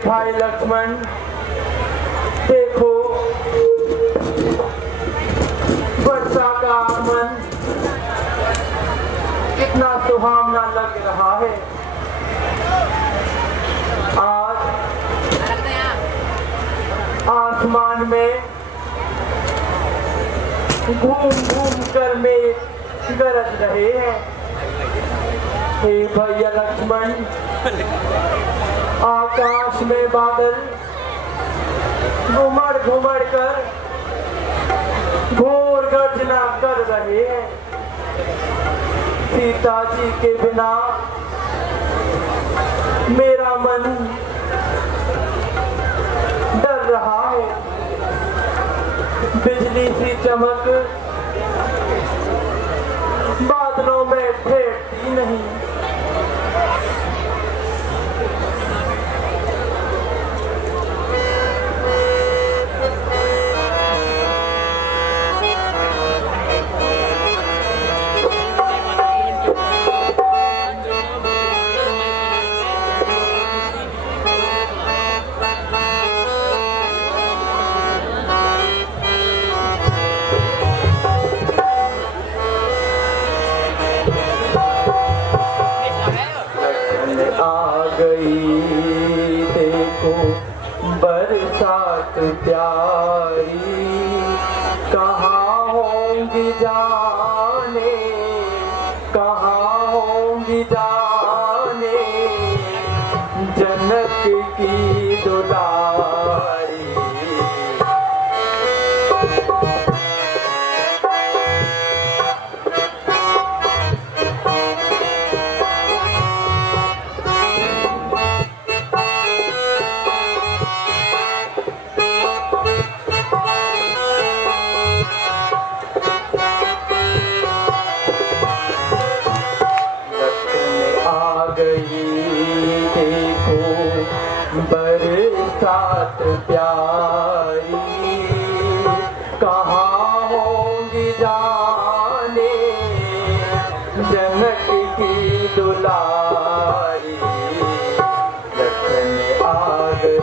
भाई लक्ष्मण देखो, वर्षा का आगमन कितना सुहावना लग रहा है। आज आसमान में घूम घूम कर मेघ गरज रहे हैं। हे भैया लक्ष्मण, आकाश में बादल घुमड़ घुमड़ कर घोर गर्जना कर रहे हैं। सीता जी के बिना मेरा मन डर रहा है। बिजली सी चमक बादलों में ठेठती नहीं। देखो बरसात प्यारी, कहाँ होंगी जाने, कहाँ होंगी जाने, जनक की दुलारी। बरसात प्यारी, कहाँ होंगी जाने, जनक की दुलारी। लखन आ गई।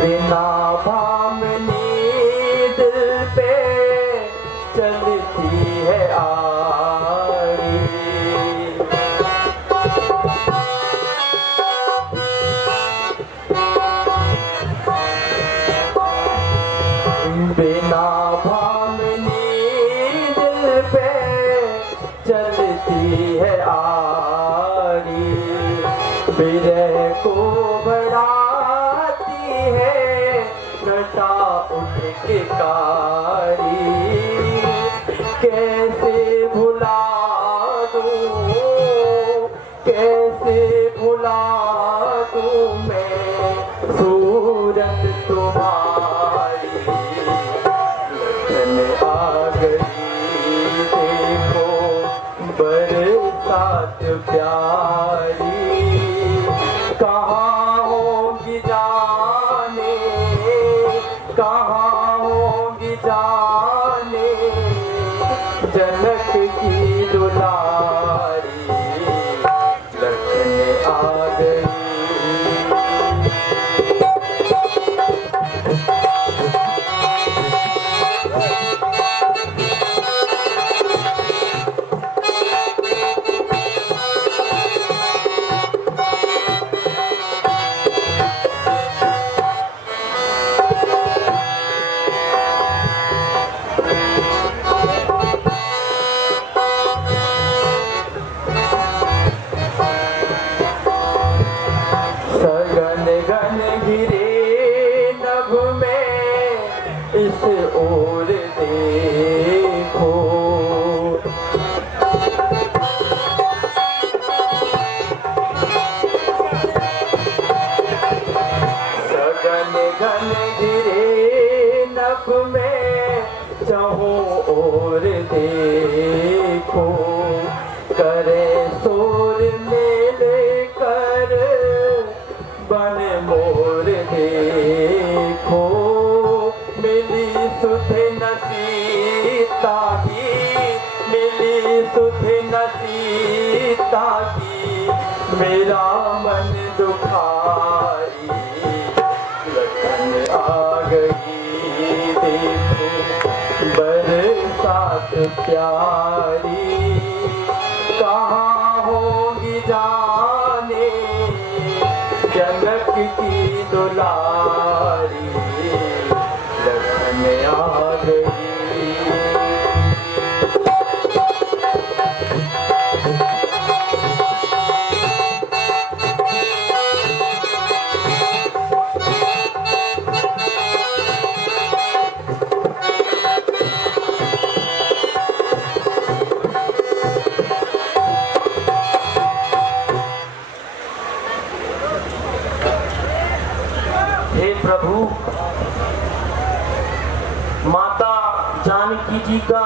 बिना भामनी दिल पे चलती है आरी। बिना भामनी दिल पे चलती है आरी। बिरह को बढ़ाती है घटा उठ के कारी। कैसे भुला दूं, कैसे भुला दूं मैं सूरत तुम्हारी। लखन आ गई देखो बरसात प्यारी, कहाँ होंगी जाने, कहाँ होंगी जाने, जनक की दुलारी। लखन आ गई। सगन गन गिरे नभ में इस ओर देखो। सगन गन गिरे नभ में चहुं ओर देखो। करे शोर मेले कर बन मोर देखो, मिली सुध न सीता की, मिली सुध न सीता की, मेरा मन दुखाई, लखन आ गई देखो, बरसात प्यारी, कहाँ होगी जाने जनक की दुलारी, लखन आ गई। हे प्रभु, माता जानकी जी का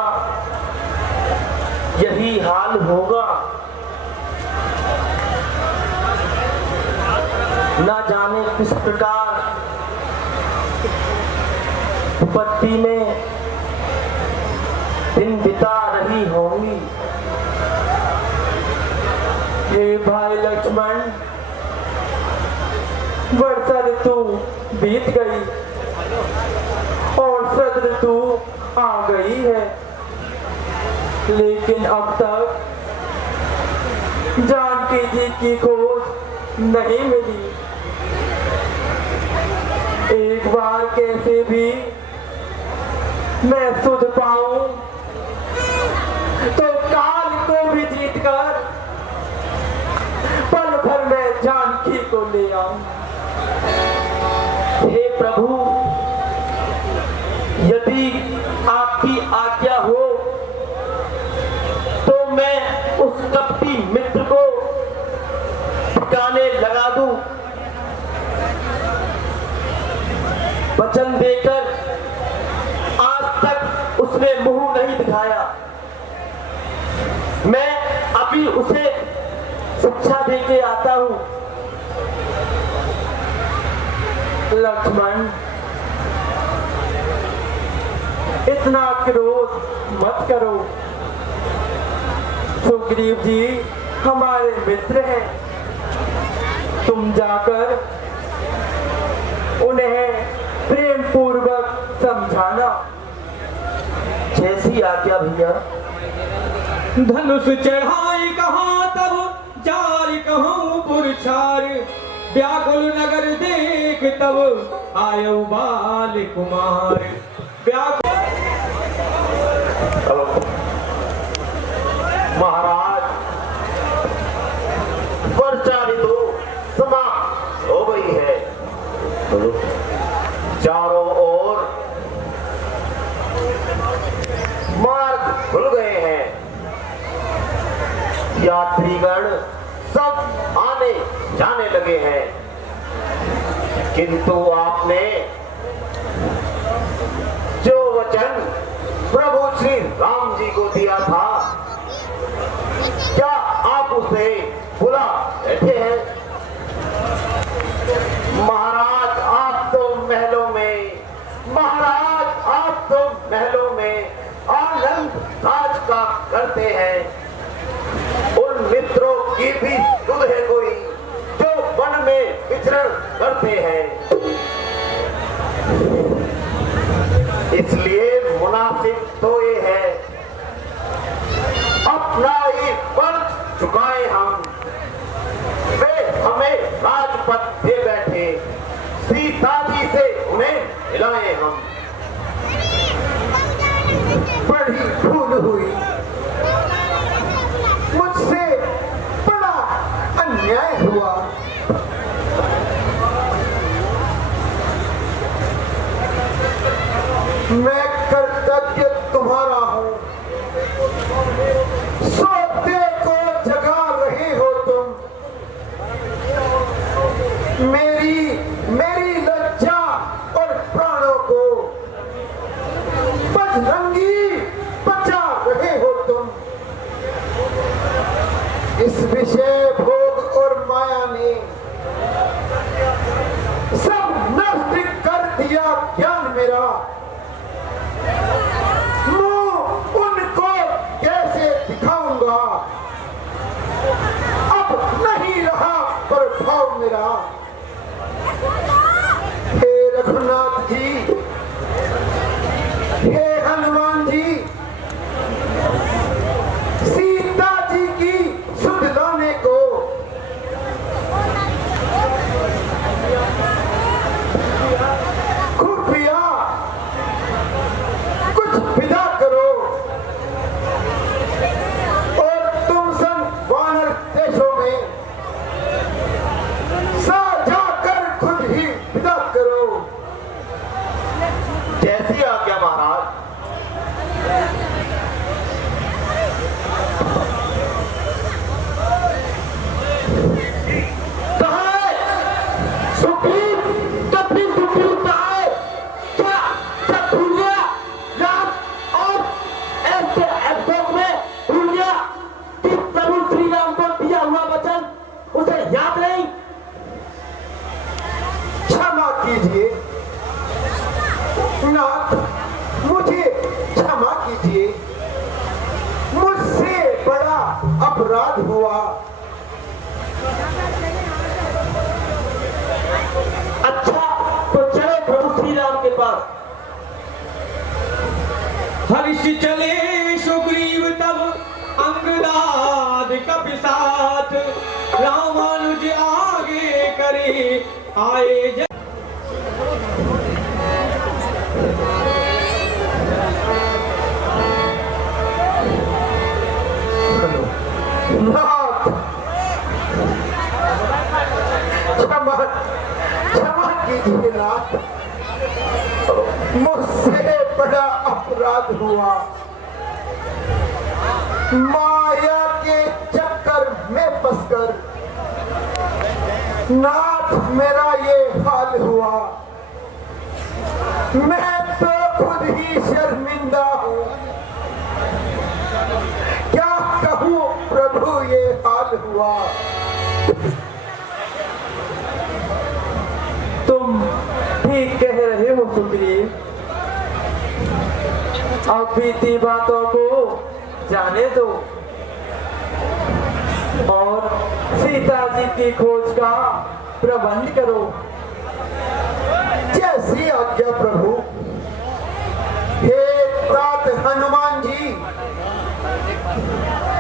यही हाल होगा। ना जाने किस प्रकार विपत्ति में दिन बिता रही होंगी। हे भाई लक्ष्मण, वर्षा ऋतु बीत गई और शरद ऋतु आ गई है, लेकिन अब तक जानकी जी की खोज नहीं मिली। एक बार कैसे भी मैं सुध पाऊं तो काल को भी जीतकर पल भर में जानकी को ले आऊं। हे प्रभु, यदि आपकी आज्ञा हो तो मैं उस कपटी मित्र को ठिकाने लगा दूं। वचन देकर आज तक उसने मुंह नहीं दिखाया। मैं अभी उसे शिक्षा देके आता हूं। लक्ष्मण, इतना क्रोध मत करो। सुग्रीव जी हमारे मित्र हैं, तुम जाकर उन्हें प्रेम पूर्वक समझाना। जैसी आज्ञा भैया। धनुष चढ़ाई कहाँ तब जारी कहूँ पुरछार, व्याकुल नगर देख तब आयो बाल कुमार। महाराज, वर्षा ऋतु समाप्त हो गई है। चारों ओर मार्ग खुल गए हैं। यात्रीगण सब आने जाने लगे हैं, किंतु आपने जो वचन प्रभु श्री राम जी को दिया था, क्या आप उसे भुला बैठे हैं? महाराज, आप तो महलों में, महाराज आप तो महलों में आनंद राज का करते हैं। उन मित्रों की भी सुध है कोई जो वन में विचरण करते हैं। इसलिए मुनासिब तो ये है, अपना ही फर्ज चुकाए हम। वे हमें राजपथ दे बैठे, सीता जी से उन्हें मिलाए हम। बड़ी भूल हुई, मुझसे बड़ा अन्याय हुआ। मैं कर्तव्य तुम्हारा हूं, सोते को जगा रहे हो तुम। मेरी लज्जा और प्राणों को बजरंगी बचा रहे हो तुम। इस विषय भोग और माया ने मेरा मुंह उनको कैसे दिखाऊंगा। अब नहीं रहा प्रभाव मेरा। हे रघुनाथ जी, हे हनुमान जी, सीता जी की सुध लाने को खुफिया कुछ विदा करो और तुम संग वानर देशों में साझा कर खुद ही विदा करो। जैसी आज्ञा महाराज। याद नहीं? क्षमा कीजिए नाथ, मुझे क्षमा कीजिए। मुझसे बड़ा अपराध हुआ। अच्छा तो चलो प्रभु श्री राम के पास। हर्ष चले सुग्रीव तब अंगदाद कपि साथ, रामानुज आगे करे आए जय। नाथ, क्षमा कीजिए नाथ, मुझसे बड़ा अपराध हुआ। माया के चक्कर में फंसकर नाथ मेरा ये हाल हुआ। मैं तो खुद ही शर्मिंदा हूँ। क्या कहूँ प्रभु ये हाल हुआ। तुम ठीक कह रहे हो सुग्रीव। अब बीती बातों को जाने दो और सीता जी की खोज का प्रबंध करो। जैसी आज्ञा प्रभु। हे तात हनुमान जी,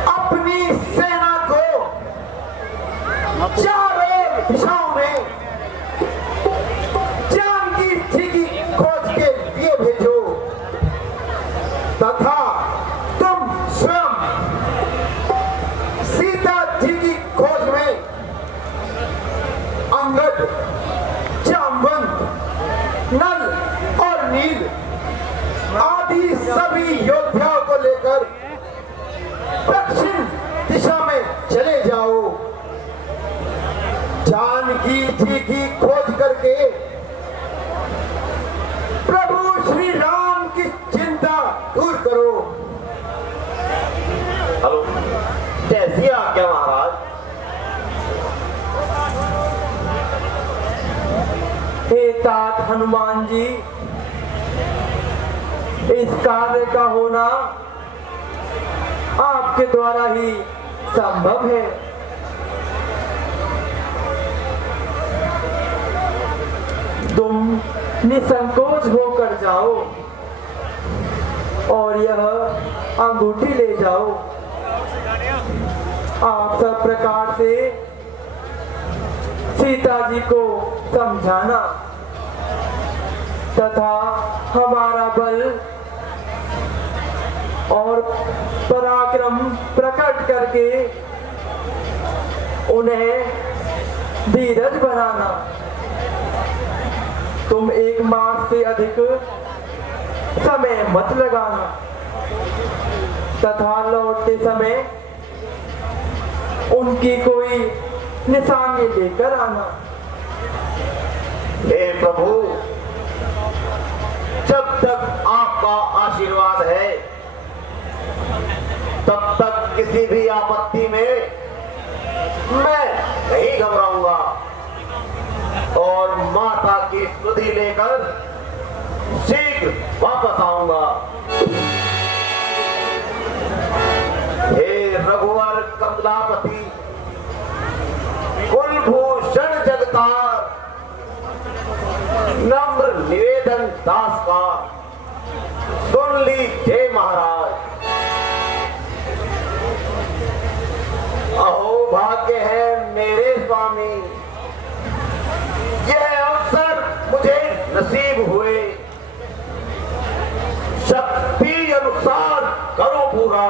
अपनी सेना को चारों दिशाओं में जानकी जी की खोज के लिए भेजो तथा तुम स्वयं सीता जी की खोज में अंगद, जामवंत, नल और नील आदि सभी योद्धाओं को लेकर दक्षिण दिशा में चले जाओ। जानकी जी की खोज करके प्रभु श्री राम की चिंता दूर करो। हेलो, जैसी आज्ञा महाराज। हे तात हनुमान जी, इस कार्य का होना आपके द्वारा ही संभव है। तुम निसंकोच होकर जाओ और यह अंगूठी ले जाओ। आप सब प्रकार से सीता जी को समझाना तथा हमारा बल और पराक्रम प्रकट करके उन्हें धीरज बनाना। तुम 1 मास से अधिक समय मत लगाना तथा लौटते समय उनकी कोई निशानी लेकर आना। हे प्रभु, जब तक आपका आशीर्वाद है तब तक किसी भी आपत्ति में मैं नहीं घबराऊंगा और माता की स्तुति लेकर वापस आऊंगा। हे रघुवर कमलापति, कुलभूषण जगतार, नम्र निवेदन दास का सुन लीजिए महाराज। अहो भाग्य है मेरे स्वामी, यह अवसर मुझे नसीब हुए। शक्ति अनुसार करो पूरा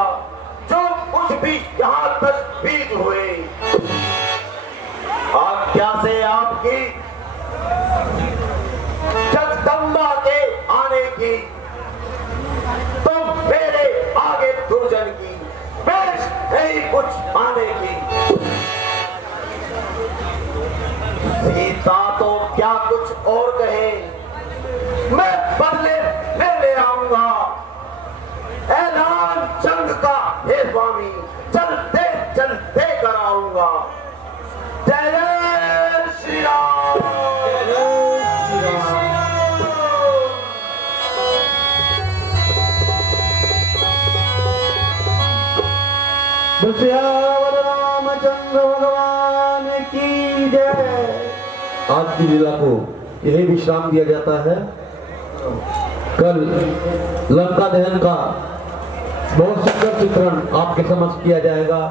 जो कुछ भी यहाँ तक बीत हुए। आज्ञा से आपकी जगदम्बा के आने की, तो मेरे आगे दुर्जन की पेश नहीं कुछ आने की। सीता तो क्या कुछ और कहे, मैं बदले ले आऊंगा। ऐलान जंग का हे स्वामी चलते चलते कराऊंगा। जय जय श्री राम। सियावर रामचंद्र भगवान की जय। आज की लीला को यही विश्राम दिया जाता है। कल लंका दहन का बहुत सुंदर चित्रण आपके समक्ष किया जाएगा।